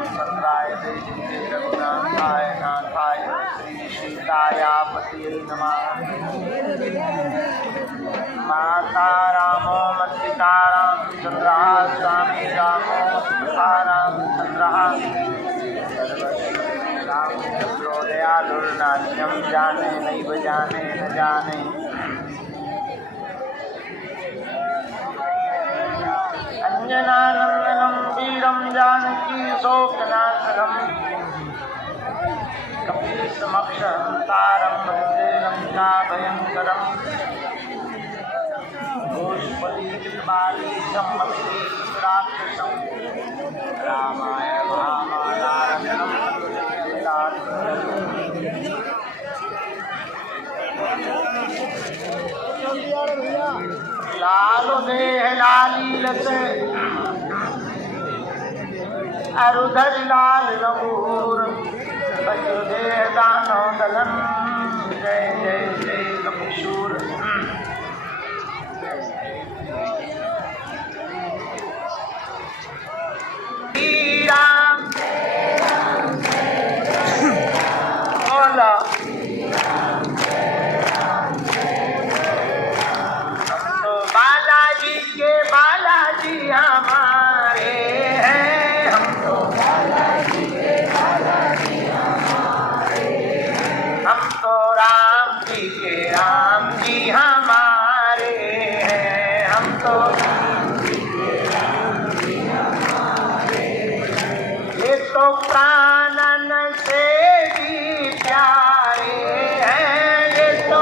रामचंद्राय देशिके रघुनाथाय नाथाय श्री सीतायापतये नमः। माता रामो मत्पिता रामचंद्रः स्वामी रामो मत्पिता रामचंद्रः रामचंद्रो दयालुर्नान्यं जाने नैव जाने न जाने। अंजनानंदनं वीरं जानकी शोकनाशनं कपीसमक्षहंतारं वन्दे लंकाभयंकरं। गोष्पदीकृतबालीशं मत्स्यराक्षसं रामाय महामालारण्यं लालो देह लाली लत अरुधर लाल रघुर देह दानो दलन। जय जय जय कपीशूर। बोला बालाजी हमारे हैं, हम तो बालाजी के बालाजी हमारे हैं। हम तो राम जी के राम जी हमारे हैं। हम तो राम जी के राम जी हमारे हैं। ये तो प्राणन से भी प्यारे हैं। ये तो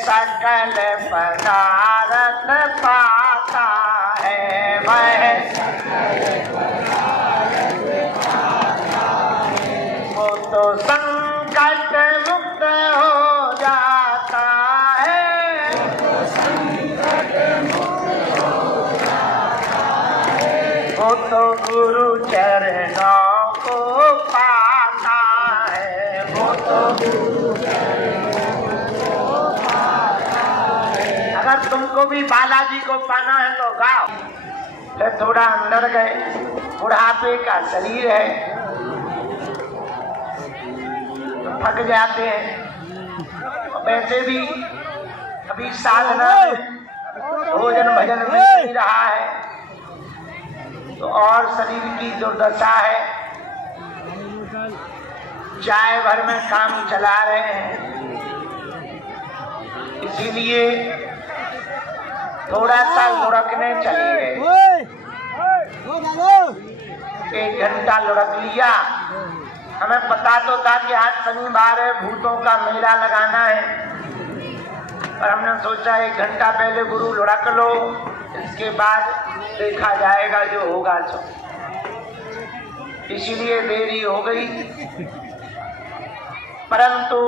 सकल पदार्थ पाता है। वह वो तो संकट मुक्त हो जाता है। वो तो गुरु चरणों को पाता है। वो तो अगर तुमको भी बालाजी को पाना है तो गाओ। फिर थोड़ा अंदर गए, बुढ़ापे का शरीर है तो थक जाते हैं। वैसे भी अभी साधना में भोजन भजन मिल नहीं रहा है तो और शरीर की दुर्दशा है। चाय भर में काम चला रहे हैं, इसीलिए थोड़ा सा लुढ़कने चले गए। 1 घंटा लुढ़क लिया। हमें पता तो था कि आज शनिवार है, भूतों का मेला लगाना है, पर हमने सोचा 1 घंटा पहले गुरु लुढ़क लो, इसके बाद देखा जाएगा जो होगा सो। इसीलिए देरी हो गई, परंतु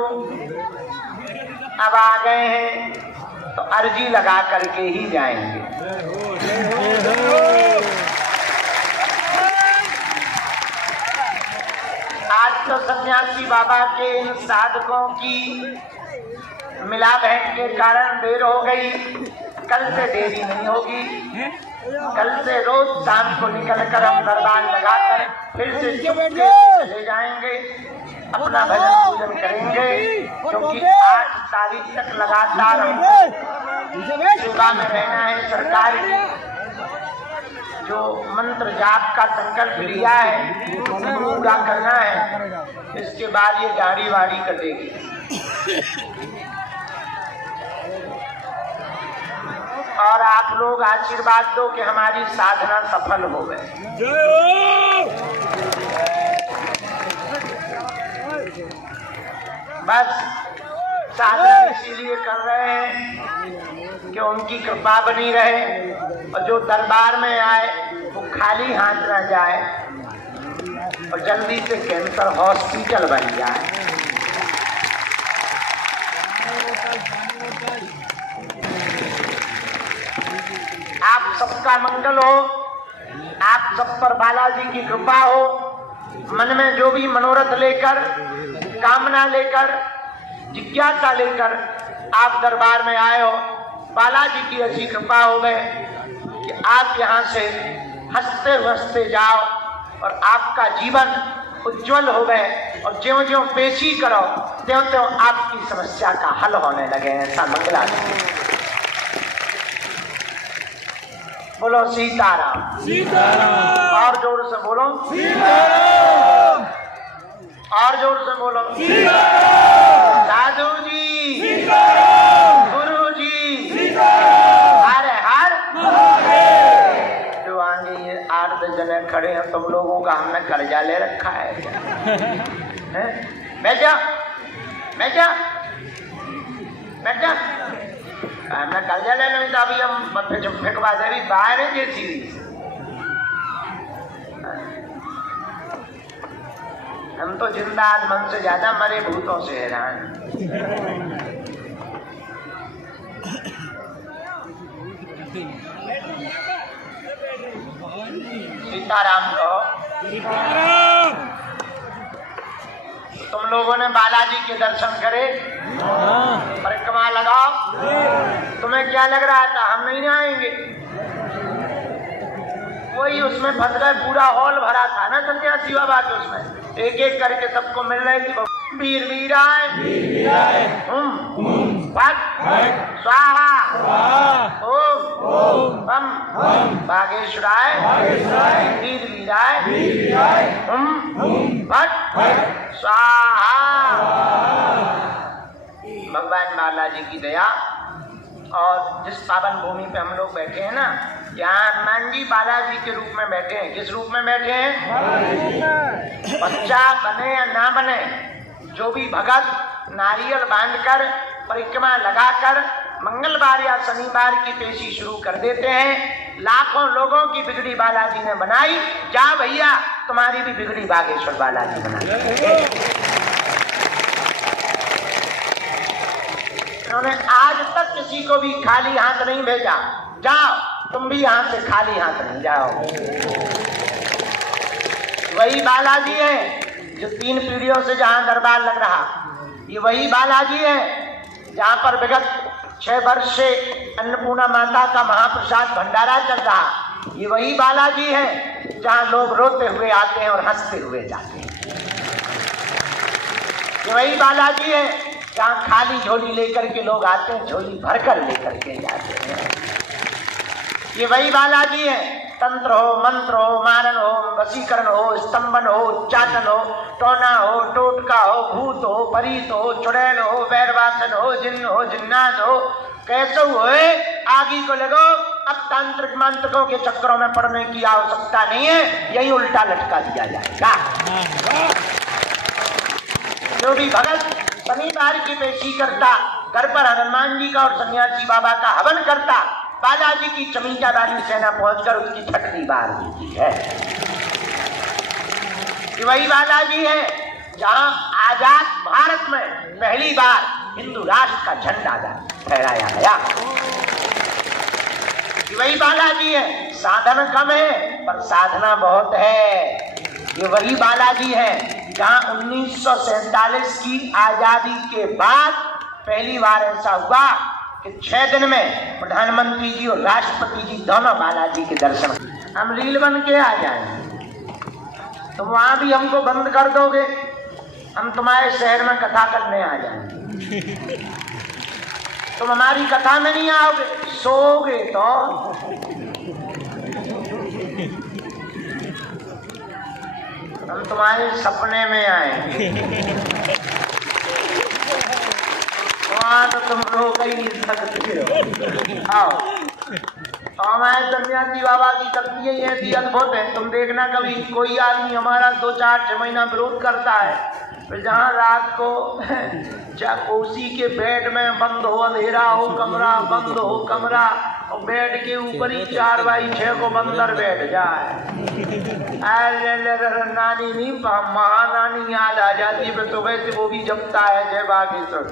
अब आ गए हैं तो अर्जी लगा करके ही जाएंगे। आज तो सन्यासी बाबा के इन साधकों की मिला बहन के कारण देर हो गई। कल से देरी नहीं होगी। कल से रोज शाम को निकलकर हम दरबार लगाकर फिर से चुपके चले जाएंगे, अपना भजन पूजन करेंगे, क्योंकि 8 तारीख तक लगातार हमको सेवा में रहना है। सरकार की जो मंत्र जाप का संकल्प लिया है पूरा करना है। इसके बाद ये गाड़ी वाड़ी कटेगी। और आप लोग आशीर्वाद दो कि हमारी साधना सफल हो गए। बस साधना इसीलिए कर रहे हैं कि उनकी कृपा बनी रहे और जो दरबार में आए वो खाली हाथ न जाए और जल्दी से कैंसर हॉस्पिटल बन जाए। आप सबका मंगल हो, आप सब पर बालाजी की कृपा हो। मन में जो भी मनोरथ लेकर, कामना लेकर, जिज्ञासा लेकर आप दरबार में आए हो, बालाजी की ऐसी कृपा हो गए कि आप यहाँ से हंसते हंसते जाओ और आपका जीवन उज्जवल हो गए और ज्यों ज्यों पेशी करो त्यों त्यों आपकी समस्या का हल होने लगे। ऐसा मंगला बोलो सीताराम। सीताराम और जोर से बोलो सीताराम। और जोर से बोलो सीताराम। साधु जी सीताराम। गुरु जी सीताराम। हर हर महादेव। जो आगे ये 8-10 जने खड़े हैं तुम लोगों का हमने कर्जा ले रखा है क्या? बैठा बैठा बैठा मैं कर्जा ले लूँ तो अभी हम फेंकवा दे रही बाहर है ये सीरीज। हम तो जिंदा मन से ज्यादा मरे भूतों से हैरान। सीताराम को तुम लोगों ने बालाजी के दर्शन करे, परिक्रमा लगाओ। तुम्हें क्या लग रहा था हम नहीं आएंगे? वही उसमें फंस गए, पूरा हॉल भरा था ना सन्यासी बाबा के, उसमें एक एक करके सबको मिल रही थी। वीर वीराय स्वाहा ओम बम बागेश्वराय वीर वीराय भट स्वाहा। भगवान बालाजी की दया और जिस पावन भूमि पे हम लोग बैठे हैं ना, यहाँ हनुमान जी बालाजी के रूप में बैठे हैं। किस रूप में बैठे हैं? बच्चा बने या ना बने, जो भी भगत नारियल बांधकर परिक्रमा लगाकर मंगलवार या शनिवार की पेशी शुरू कर देते हैं। लाखों लोगों की बिगड़ी बालाजी ने बनाई। जा भैया तुम्हारी भी बिगड़ी बागेश्वर बालाजी बनाई। उन्होंने आज तक किसी को भी खाली हाथ नहीं भेजा। जाओ तुम भी यहाँ से खाली हाथ नहीं जाओ। वही बालाजी है जो 3 पीढ़ियों से जहाँ दरबार लग रहा, ये वही बालाजी है जहाँ पर विगत 6 वर्ष से अन्नपूर्णा माता का महाप्रसाद भंडारा चल रहा। ये वही बालाजी है जहाँ लोग रोते हुए आते हैं और हंसते हुए जाते हैं। ये वही बालाजी है जहाँ खाली झोली लेकर के लोग आते हैं, झोली भरकर लेकर के जाते हैं। ये वही बालाजी है, तंत्र हो, मंत्र हो, मारन हो, वशीकरण हो, स्तंभन हो, उच्चाटन हो, टोना हो, टोटका हो, भूत हो, परीत हो, चुड़ैल हो, वैरवासन हो, जिन्न हो, जिन्नात हो, कैसे हुए आगे को लगो। अब तांत्रिक मंत्रकों के चक्करों में पड़ने की आवश्यकता नहीं है, यही उल्टा लटका दिया जाएगा। जो भी भगत शनिवार की पेशी करता, घर पर हनुमान जी का और सन्यासी बाबा का हवन करता, बालाजी की चमीचादारी सेना पहुंचकर उसकी छटनी बार देती है। ये वही बालाजी है जहां आजाद भारत में पहली बार हिंदू राष्ट्र का झंडा फहराया गया। ये वही बालाजी है, साधन कम है पर साधना बहुत है। ये वही बालाजी है जहां 1947 की आजादी के बाद पहली बार ऐसा हुआ कि 6 दिन में प्रधानमंत्री जी और राष्ट्रपति जी दोनों बालाजी के दर्शन। हम रील बन के आ जाएंगे तो वहां भी हमको बंद कर दोगे, हम तुम्हारे शहर में कथा करने आ जाएंगे। तुम हमारी कथा में नहीं आओगे, सोओगे तो। हम तुम्हारे सपने में आएंगे, वहाँ तो तुम रोक ही नहीं सकते हो। आओ। हमारे सन्यासी बाबा की शक्ति ही ऐसी अद्भुत है। तुम देखना कभी कोई आदमी हमारा 2-4-6 महीना विरोध करता है, फिर जहाँ रात को उसी के बेड में बंद हो, अंधेरा हो कमरा, बंद हो कमरा, और बेड के ऊपर ही 4x6 को बंदर बैठ जाए। नानी नहीं, महानानी याद आ जाती है, तो वैसे वो भी जपता है जय बागेश्वर।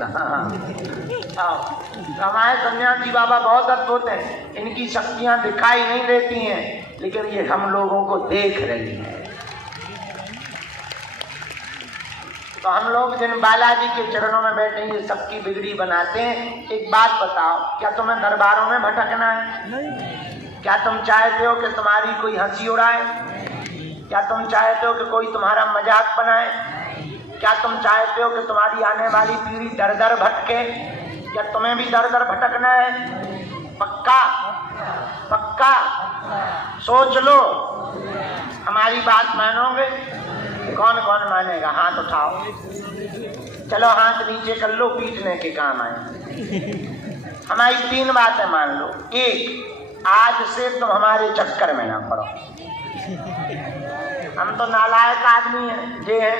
हमारे सन्यासी बाबा बहुत अद्भुत हैं। इनकी शक्तियां दिखाई नहीं देती हैं, लेकिन ये हम लोगों को देख रही हैं। तो हम लोग जिन बालाजी के चरणों में बैठे ये सबकी बिगड़ी बनाते हैं। एक बात बताओ, क्या तुम्हें दरबारों में भटकना है? नहीं। क्या तुम चाहते हो कि तुम्हारी कोई हंसी उड़ाए? क्या तुम चाहते हो कि कोई तुम्हारा मजाक बनाए? क्या तुम चाहते हो कि तुम्हारी आने वाली पीढ़ी दर दर भटके? क्या तुम्हें भी दर दर भटकना है? पक्का पक्का सोच लो। हमारी बात मानोगे? कौन कौन मानेगा? हाथ उठाओ। चलो हाथ नीचे कर लो, पीटने के काम आए। हमारी 3 बातें मान लो। 1, आज से तुम हमारे चक्कर में ना पड़ो। हम तो नालायक आदमी हैं, ये है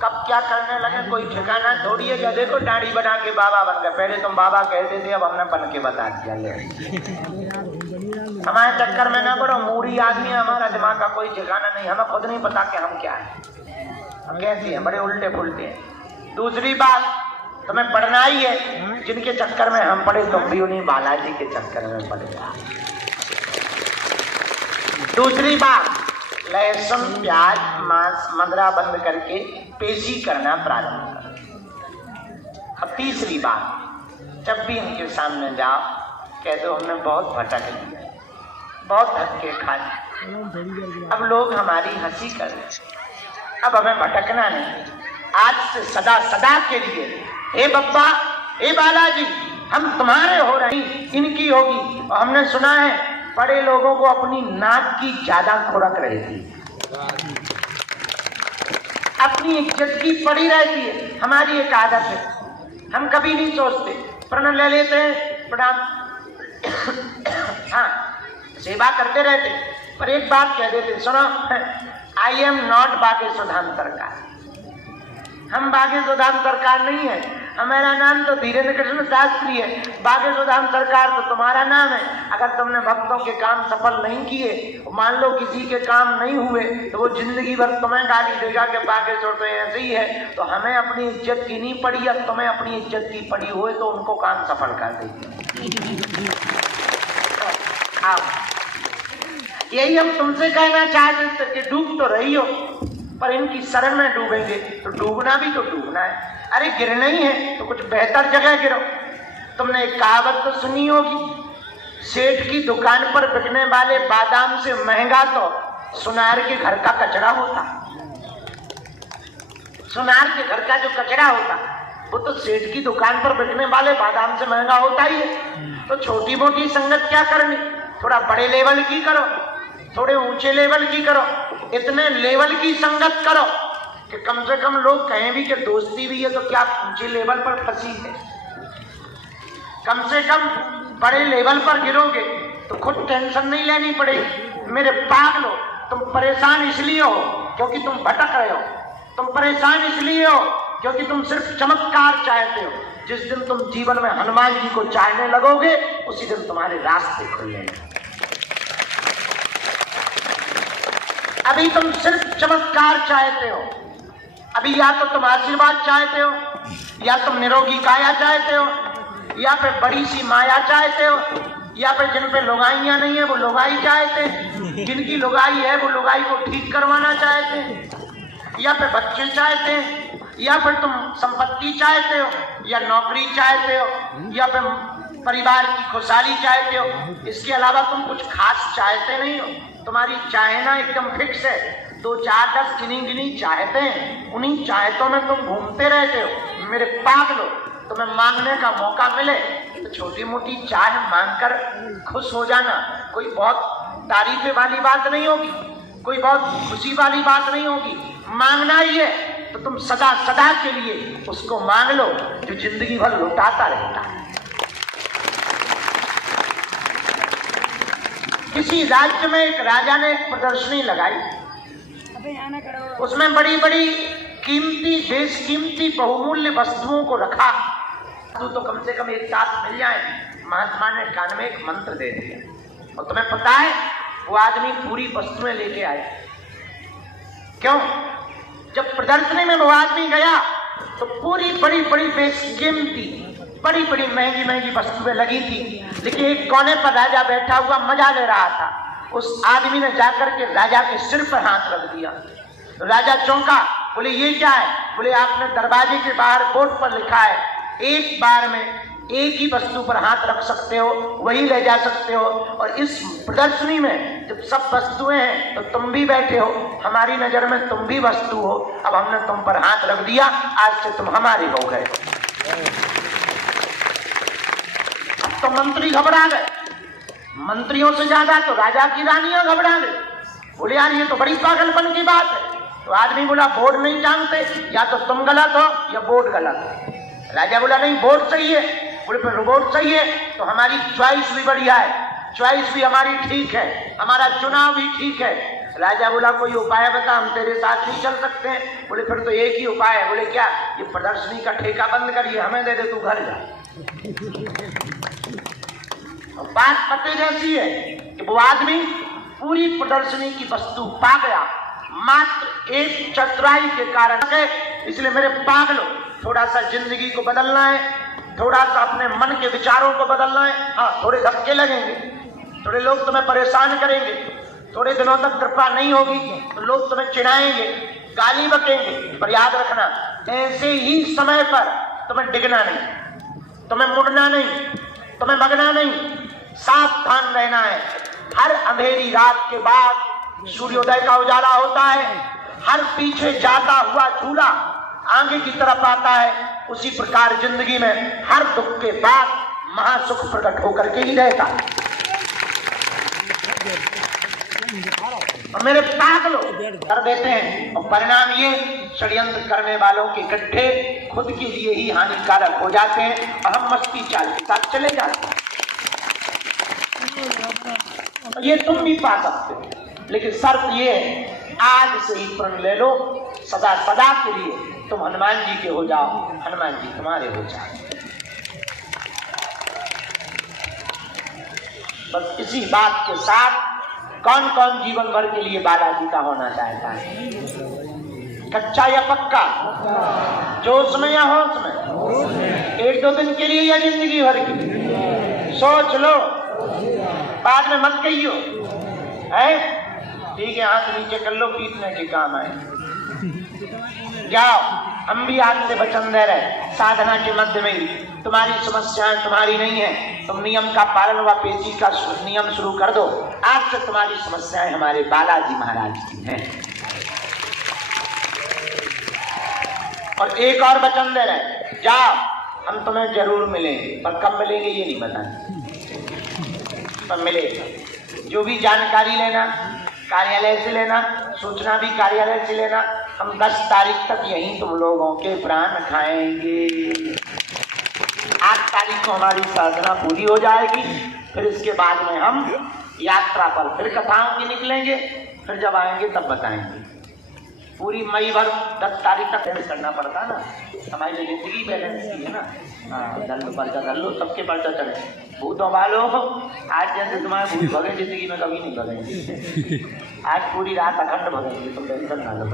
कब क्या करने लगे कोई ठिकाना थोड़ी है। देखो दाढ़ी बना के बाबा बन गए, पहले तुम बाबा कहते थे, अब हमने बन के बता दिया। ले हमारे चक्कर में ना पड़ो। मूढ़ी आदमी है, हमारा दिमाग का कोई ठिकाना नहीं, हमें खुद नहीं पता कि हम क्या है, हम कैसी हैं, बड़े उल्टे फुलटे हैं। दूसरी बात, तुम्हें पढ़ना ही है। जिनके चक्कर में हम पड़े, तुम भी उन्हीं बालाजी के चक्कर में पड़े। दूसरी बात, लहसुन प्याज मांस मदरा बंद करके पेशी करना प्रारंभ करो। अब तीसरी बात, जब भी इनके सामने जाओ कह दो हमने बहुत भटक लिया, बहुत धक्के खाए, अब लोग हमारी हंसी कर रहे, अब हमें भटकना नहीं। आज से सदा सदा के लिए हे बप्पा, हे बालाजी, हम तुम्हारे हो रही, इनकी होगी। और हमने सुना है बड़े लोगों को अपनी नाक की ज्यादा खुरक रहती है, अपनी इज्जत की पड़ी रहती है। हमारी एक आदत है, हम कभी नहीं सोचते, प्रण ले लेते हैं, प्रणाम, हाँ सेवा करते रहते, पर एक बात कह देते, सुनो, I am not Bageshwar Dham सरकार। हम बागेश्वर धाम सरकार नहीं है, हमारा नाम तो धीरेन्द्र कृष्ण शास्त्री है। बागेश्वर धाम सरकार तो तुम्हारा नाम है। अगर तुमने भक्तों के काम सफल नहीं किए, मान लो किसी के काम नहीं हुए, तो वो जिंदगी भर तुम्हें गाली देगा कि बागेश्वर तो ऐसे ही है। तो हमें अपनी इज्जत की नहीं पड़ी, अब तुम्हें अपनी इज्जत की पड़ी हुए तो उनको काम सफल कर देगी। यही हम तुमसे कहना चाहते थे कि डूब तो रही हो, पर इनकी शरण में डूबेंगे तो डूबना भी तो डूबना है। अरे गिरना ही है तो कुछ बेहतर जगह गिरो। तुमने एक कहावत तो सुनी होगी, सेठ की दुकान पर बिकने वाले बादाम से महंगा तो सुनार के घर का कचरा होता। सुनार के घर का जो कचरा होता वो तो सेठ की दुकान पर बिकने वाले बादाम से महंगा होता ही है। तो छोटी मोटी संगत क्या करनी, थोड़ा बड़े लेवल की करो, थोड़े ऊंचे लेवल की करो, इतने लेवल की संगत करो कि कम से कम लोग कहें भी कि दोस्ती भी है तो क्या ऊंचे लेवल पर फंसी है। कम से कम बड़े लेवल पर गिरोगे तो खुद टेंशन नहीं लेनी पड़ेगी। मेरे पागलो, तुम परेशान इसलिए हो क्योंकि तुम भटक रहे हो, तुम परेशान इसलिए हो क्योंकि तुम सिर्फ चमत्कार चाहते हो। जिस दिन तुम जीवन में हनुमान जी को चाहने लगोगे उसी दिन तुम्हारे रास्ते खुलेंगे। अभी तुम सिर्फ चमत्कार चाहते हो, अभी या तो तुम आशीर्वाद चाहते हो, या तुम निरोगी काया चाहते हो, या फिर बड़ी सी माया चाहते हो, या फिर जिन पे लुगाइयां नहीं है वो लुगाई चाहते हैं, जिनकी लुगाई है वो लुगाई को ठीक करवाना चाहते हैं, या फिर बच्चे चाहते हैं, या फिर तुम संपत्ति चाहते हो, या नौकरी चाहते हो, या फिर परिवार की खुशहाली चाहते हो। इसके अलावा तुम कुछ खास चाहते नहीं हो। तुम्हारी चाहना एकदम फिक्स है, 2, 4, 10 गिनी चाहते हैं, उन्हीं चाहतों में तुम घूमते रहते हो। मेरे पागलो, तुम्हें मांगने का मौका मिले तो छोटी मोटी चाह मांगकर खुश हो जाना। कोई बहुत तारीफे वाली बात नहीं होगी, कोई बहुत खुशी वाली बात नहीं होगी। मांगना ही है तो तुम सदा सदा के लिए उसको मांग लो जो जिंदगी भर लुटाता रहता है। किसी राज्य में एक राजा ने एक प्रदर्शनी लगाई, उसमें बड़ी बड़ी कीमती बेशकीमती बहुमूल्य वस्तुओं को रखा। तो कम से कम एक साथ मिल जाए। महात्मा ने कान में एक मंत्र दे दिया और तुम्हें पता है वो आदमी पूरी वस्तुएं लेके आए। क्यों? जब प्रदर्शनी में वो आदमी गया तो पूरी बड़ी बड़ी बेशकीमती बड़ी बड़ी महंगी महंगी वस्तुएं लगी थी, लेकिन एक कोने पर राजा बैठा हुआ मजा ले रहा था। उस आदमी ने जाकर के राजा के सिर पर हाथ रख दिया। तो राजा चौंका, बोले ये क्या है? बोले आपने दरवाजे के बाहर बोर्ड पर लिखा है एक बार में एक ही वस्तु पर हाथ रख सकते हो, वही ले जा सकते हो, और इस प्रदर्शनी में जब सब वस्तुएं हैं तो तुम भी बैठे हो, हमारी नजर में तुम भी वस्तु हो। अब हमने तुम पर हाथ रख दिया, आज से तुम हमारे हो गए। अब तो मंत्री घबरा गए, मंत्रियों से ज्यादा तो राजा की रानियां घबरा गई। बोले यार ये तो बड़ी पागलपन की बात है। तो आदमी बोला बोर्ड नहीं जानते, या तो तुम गलत हो या बोर्ड गलत है। राजा बोला नहीं बोर्ड सही है। बोले फिर बोर्ड सही है तो हमारी चॉइस भी बढ़िया है, चॉइस भी हमारी ठीक है, हमारा चुनाव भी ठीक है। राजा बोला कोई उपाय बता, हम तेरे साथ नहीं चल सकते हैं। बोले फिर तो एक ही उपाय है। बोले क्या? ये प्रदर्शनी का ठेका बंद करिए, हमें दे दे, तू घर जा। बात पते जैसी है कि वो आदमी पूरी प्रदर्शनी की वस्तु पा गया मात्र एक चतुराई के कारण। इसलिए मेरे पागलों, थोड़ा सा जिंदगी को बदलना है, थोड़ा सा अपने मन के विचारों को बदलना है। हाँ, थोड़े धक्के लगेंगे, थोड़े लोग तुम्हें परेशान करेंगे, थोड़े दिनों तक कृपा नहीं होगी तो लोग तुम्हें चिढ़ाएंगे, गाली बकेंगे, पर याद रखना ऐसे ही समय पर तुम्हें डिगना नहीं, तुम्हें मुड़ना नहीं, तुम्हें भगना नहीं, सावधान रहना है। हर अंधेरी रात के बाद सूर्योदय का उजाला होता है, हर पीछे जाता हुआ झूला आगे की तरफ आता है। उसी प्रकार जिंदगी में हर दुख के बाद महासुख प्रकट होकर के ही रहता है। और मेरे पागलों कर देते हैं और परिणाम ये षड्यंत्र करने वालों के गड्ढे खुद के लिए ही हानिकारक हो जाते हैं और हम मस्ती चाल के साथ चले जाते हैं। ये तुम भी पा सकते हो, लेकिन शर्त ये है आज से ही प्रण ले लो, सदा सदा के लिए तुम हनुमान जी के हो जाओ, हनुमान जी तुम्हारे हो जाओ। बस इसी बात के साथ कौन कौन जीवन भर के लिए बालाजी का होना चाहता है? कच्चा या पक्का? जोश में या होश में? एक दो दिन के लिए या जिंदगी भर के लिए? सोच लो, बाद में मत कहियो है। ठीक है, हाथ नीचे कर लो, पीटने के काम आए। जाओ, हम भी आज से वचन दे रहे, साधना के मध्य में ही तुम्हारी समस्याएं तुम्हारी नहीं है, तुम नियम का पालन व पेची का नियम शुरू कर दो। आज से तुम्हारी समस्याएं हमारे बालाजी महाराज की हैं। और एक और वचन दे रहे, जाओ हम तुम्हें जरूर मिलेंगे, पर कब मिलेंगे ये नहीं बताना, पर मिलेगा। जो भी जानकारी लेना कार्यालय से लेना, सूचना भी कार्यालय से लेना। हम 10 तारीख तक यहीं तुम लोगों के प्राण खाएंगे। 8 तारीख को हमारी साधना पूरी हो जाएगी, फिर इसके बाद में हम यात्रा पर फिर कथाओं की निकलेंगे, फिर जब आएंगे तब बताएंगे। पूरी मई भर 10 तारीख तक बैलेंस करना पड़ता ना, हमारी जिंदगी बैलेंस की है ना। हाँ, दल लो पर्चा, दल लो, सबके पर्चा चले। भूतों वालों, आज जैसे तुम्हारे भूत भगे जिंदगी में कभी नहीं भगेंगे। आज पूरी रात अखंड भगेंगे, तुम टेंशन ना लो।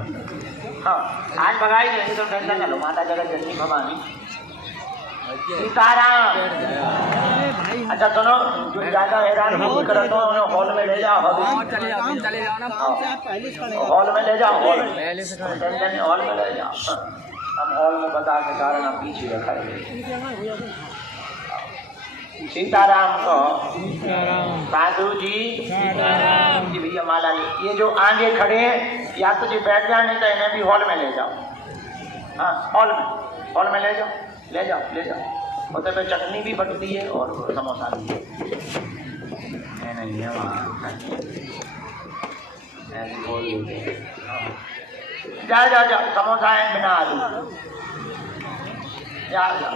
हाँ, आज भगाई देंगे, तुम टेंशन ना लो। माता जगत जननी भवानी सीताराम। अच्छा सुनो, जो ज्यादा हैरान करते हो उन्हें हॉल में ले जाओ, हॉल में ले जाओ, हॉल में ले जाओ। हम हॉल में बता के कारण हम पीछे रखा। सीताराम को साधु जी भैया माला ले। ये जो आगे खड़े हैं या तो जी बैठ जाए, नहीं तो इन्हें भी हॉल में ले जाओ। हाँ, हॉल में ले जाओ, ले जाओ, ले जाओ। उधर पे चटनी भी बटती है और समोसा भी नहीं है वहाँ। जाओ जाओ जाओ, समोसा है बिना आलू। जाओ जाओ,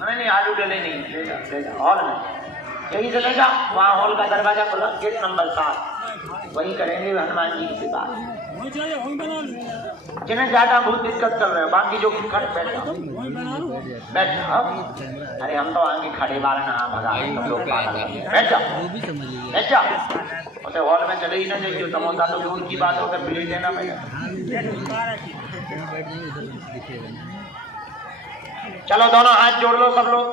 नहीं आलू डले नहीं, ले जाओ हॉल में। यही चले जाओ, वहाँ हॉल का दरवाजा खुला, गेट नंबर 7, वही करेंगे हनुमान जी से बात। जिन्हें ज्यादा बहुत दिक्कत कर रहे हो, बाकी जो खड़े बैठो बैठ जाओ। अरे हम तो आगे खड़े बार ना भगा, सब लोग बैठ जाओ। उसे हॉल में चले ही ना जाइए, समोसा तो दूर की बात हो, प्लेट लेना पड़ेगा। चलो दोनों हाथ जोड़ लो सब लोग।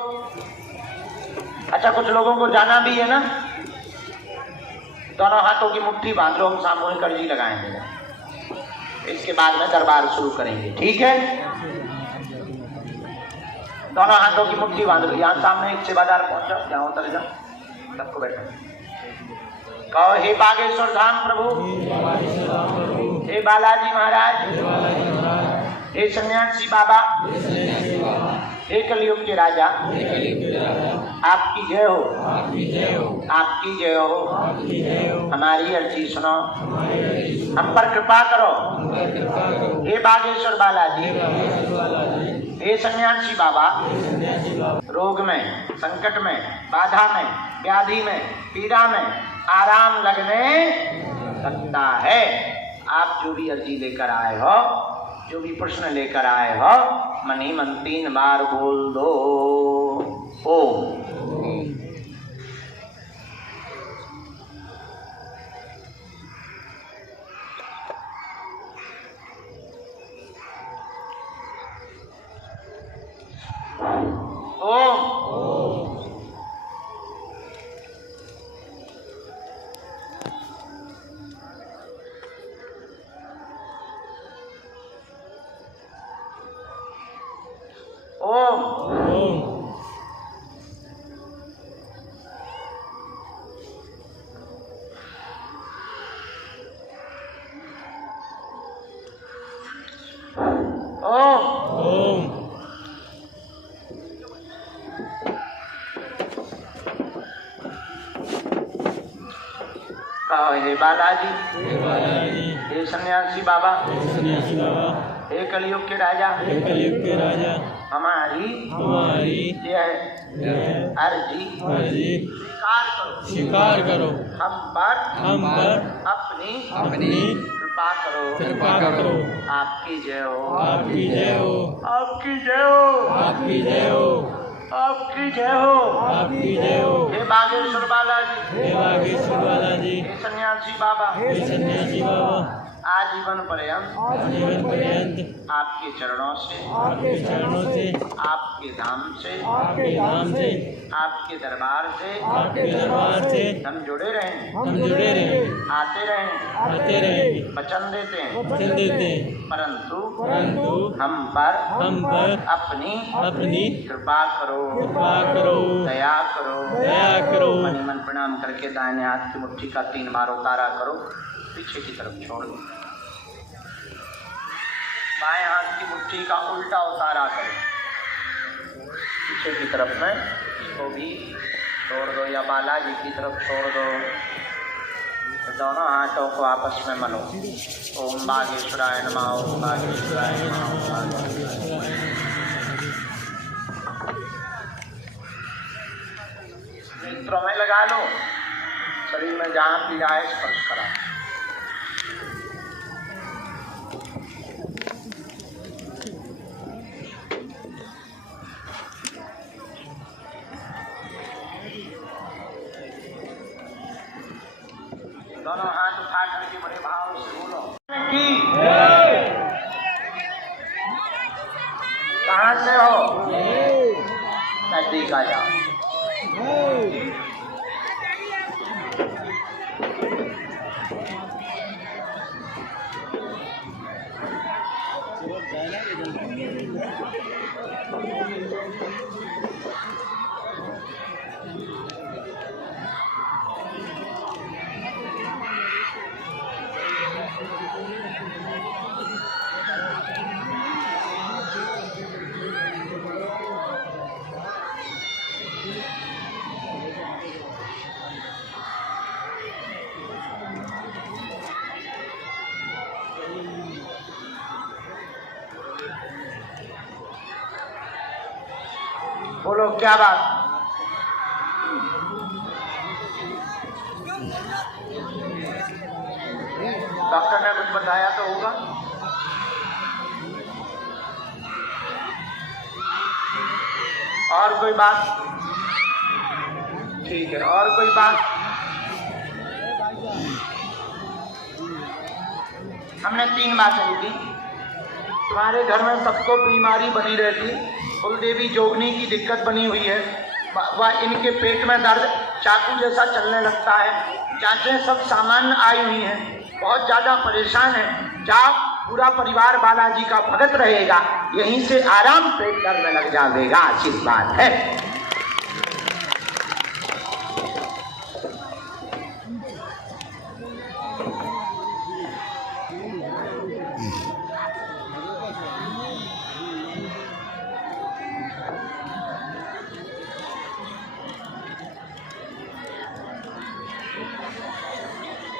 अच्छा, कुछ लोगों को जाना भी है ना, दोनों हाथों की मुट्ठी बांध लो, हम सामूहिक अर्जी लगाएंगे, इसके बाद में दरबार शुरू करेंगे, ठीक है? दोनों हाथों की मुट्ठी बांध लो, यहाँ सामने एक सेवादार पहुंचा, यहाँ उतर जाओ, सबको बैठो। कहो, हे बागेश्वर धाम प्रभु, हे बालाजी महाराज, हे सन्यासी बाबा, हे कलयुग के राजा, आपकी जय हो, आपकी जय हो। हमारी अर्जी सुनो, हम पर कृपा करो। हे बागेश्वर बालाजी, हे सन्यासी बाबा, रोग में, संकट में, बाधा में, व्याधि में, पीड़ा में आराम लगने लगता है। आप जो भी अर्जी लेकर आए हो, जो भी प्रश्न लेकर आए हो, मन ही मन 3 बार बोल दो ओम। ओम ओम ओम। हे बालाजी, हे सन्यासी बाबा, हे कलयुग के राजा, हमारी अर्जी स्वीकार करो। हम पर अपनी कृपा करो। आपकी जय हो, आपकी जय हो, आपकी जय हो, आपकी जय हो, आपकी जय हो, आपकी जय हो। हे बागेश्वर बालाजी, हे बागेश्वर बालाजी, हे सन्यासी बाबा, हे सन्यासी बाबा, आजीवन पर्यंत आपके चरणों से, आपके चरणों से, आपके धाम से, आपके धाम से, आपके दरबार से, आपके दरबार से हम जुड़े रहें, हम जुड़े रहें, आते रहेंगे, वचन देते हैं, वचन देते हैं, परंतु हम पर अपनी कृपा करो, दया करो। मन मन प्रणाम करके दाहिने हाथ की मुट्ठी का 3 बार उतारा करो, पीछे की तरफ छोड़ दो। बाएं हाथ की मुट्ठी का उल्टा उतारा करो, पीछे की तरफ में, इसको भी छोड़ दो या बालाजी की तरफ छोड़ दो। दोनों हाथों को आपस में मलो, ओम बागेश्वराय नमः, ओम बागेश्वराय नमः, ओम बागेश्वराय। नेत्रों में लगा लो, शरीर में जहाँ पीड़ा है स्पर्श करा। दोनों हाथ उठा करके बड़े भाव से बोलो की। कहाँ से हो? नजदीक आ जाओ। बोलो क्या बात? बताया तो होगा। और कोई बात? ठीक है, और कोई बात? हमने 3 बातें ली थी। तुम्हारे घर में सबको बीमारी बनी रहती, कुलदेवी जोगनी की दिक्कत बनी हुई है, वह इनके पेट में दर्द चाकू जैसा चलने लगता है, जांचें सब सामान्य आई हुई हैं, बहुत ज़्यादा परेशान है। जाओ, पूरा परिवार बालाजी का भगत रहेगा, यहीं से आराम पेट दर्द में लग जाएगा। आशीर्वाद है।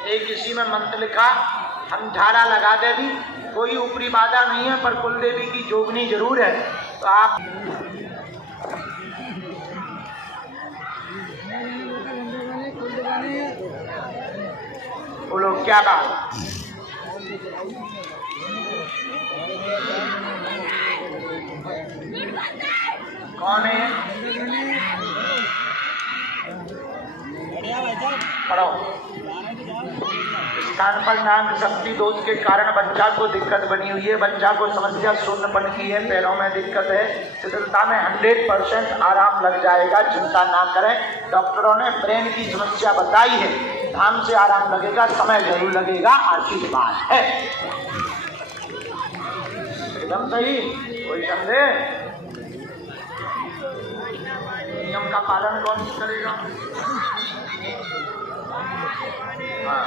एक इसी में मंत्र लिखा, हम झाड़ा लगा दे भी, कोई ऊपरी बाधा नहीं है, पर कुलदेवी की जोगनी जरूर है। तो आप बोलो क्या बात? कौन है? पढ़ो। स्थान पर नाग शक्ति दोष के कारण बच्चा को दिक्कत बनी हुई है, बच्चा को समस्या शून्यपन की है, पैरों में दिक्कत है, शिथिलता में 100% आराम लग जाएगा, चिंता ना करें। डॉक्टरों ने ब्रेन की समस्या बताई है, धाम से आराम लगेगा, समय जरूर लगेगा। आशीर्वाद है। एकदम सही, कोई समझे? नियम का पालन कौन करेगा? हाँ।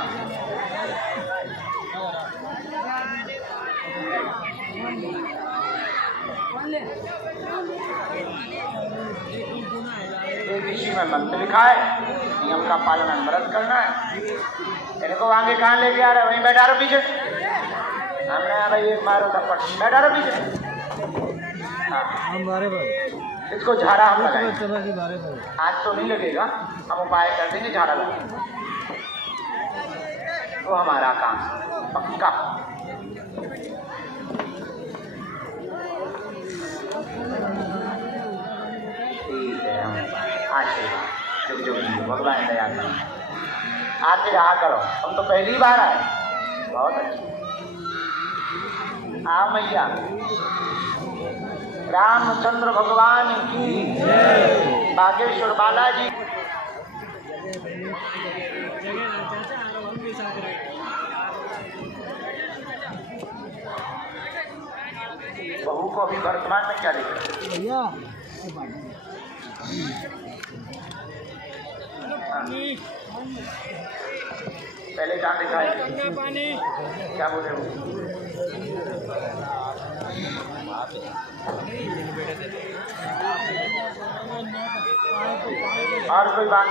एक इसी में मंत्र लिखा है, नियम का पालन अनवरत करना है। इनको आगे कहाँ लेके आ रहे? वहीं बैठा रहो पीछे। हमने भाई एक मारो थप्पड़, बैठा रहो पीछे। इसको झाड़ा हम लगाएंगे, आज तो नहीं लगेगा, हम उपाय कर देंगे, झाड़ा लगेगा तो हमारा काम पक्का। ठीक है, हम आशीर्वाद जो भगवान दया करो, आते रहा करो। हम तो पहली बार आए, बहुत अच्छी। हाँ मैया, रामचंद्र भगवान की, बागेश्वर बालाजी। बहू को अभी वर्तमान में क्या लिखा? पहले क्या लिखा है? क्या बोले वो? और कोई बात?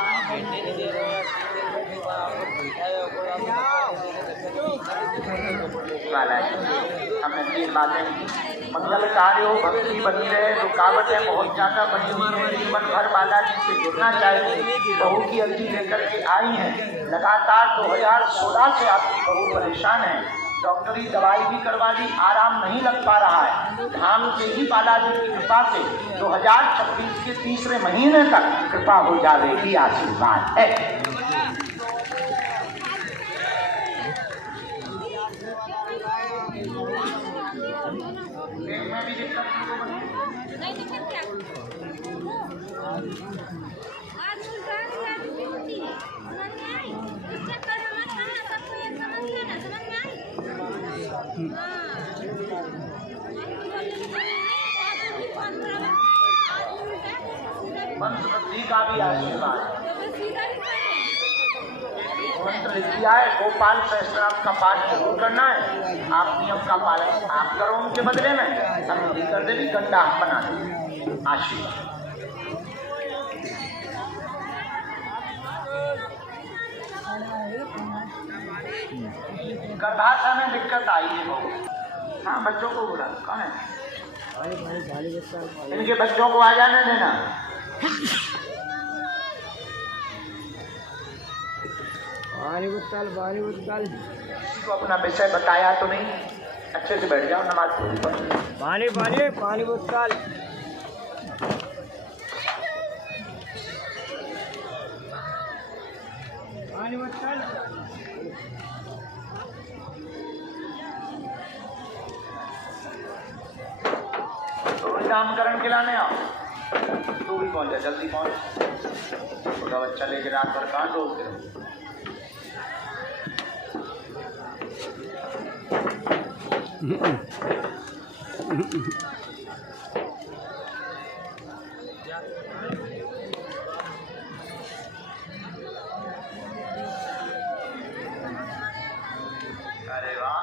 हमने 3 बातें। मंगल कार्य हो, भक्ति बनी रहे, रुकावटें बहुत ज्यादा बनी हुई है, जीवन भर बालाजी से जुड़ना चाहिए। बहू की अर्जी लेकर के आई हैं, लगातार 2016 से आपकी बहू परेशान है, डॉक्टरी दवाई भी करवा ली, आराम नहीं लग पा रहा है। धाम से ही बालाजी की कृपा से 2026 के तीसरे महीने तक कृपा हो जाएगी। आशीर्वाद है। में भी दिक्कत मंत्र का भी आशीर्वाद। मंत्र लिख दिया है, गोपाल सहस्त्रनाम का पाठ जरूर करना है। आप नियम का पालन आप करो, उनके बदले में हम नहीं कर देंगे, गंदा हम बना देंगे। आशीर्वाद। गर्भाशय में दिक्कत आई है बहुत। हाँ, बच्चों को बुला, कौन है? इनके बच्चों को आ जाने देना। पानी बोतल तो अपना विषय बताया तो नहीं, अच्छे से बैठ जाओ, नमाज पूरी पढ़ लो। पानी बोतल तो नामकरण खिलाने आओ, तू भी पहुंच जा, जल्दी पहुंच। छोटा बच्चा लेके रात भर कहाँ डोलते हो। अरे वाह।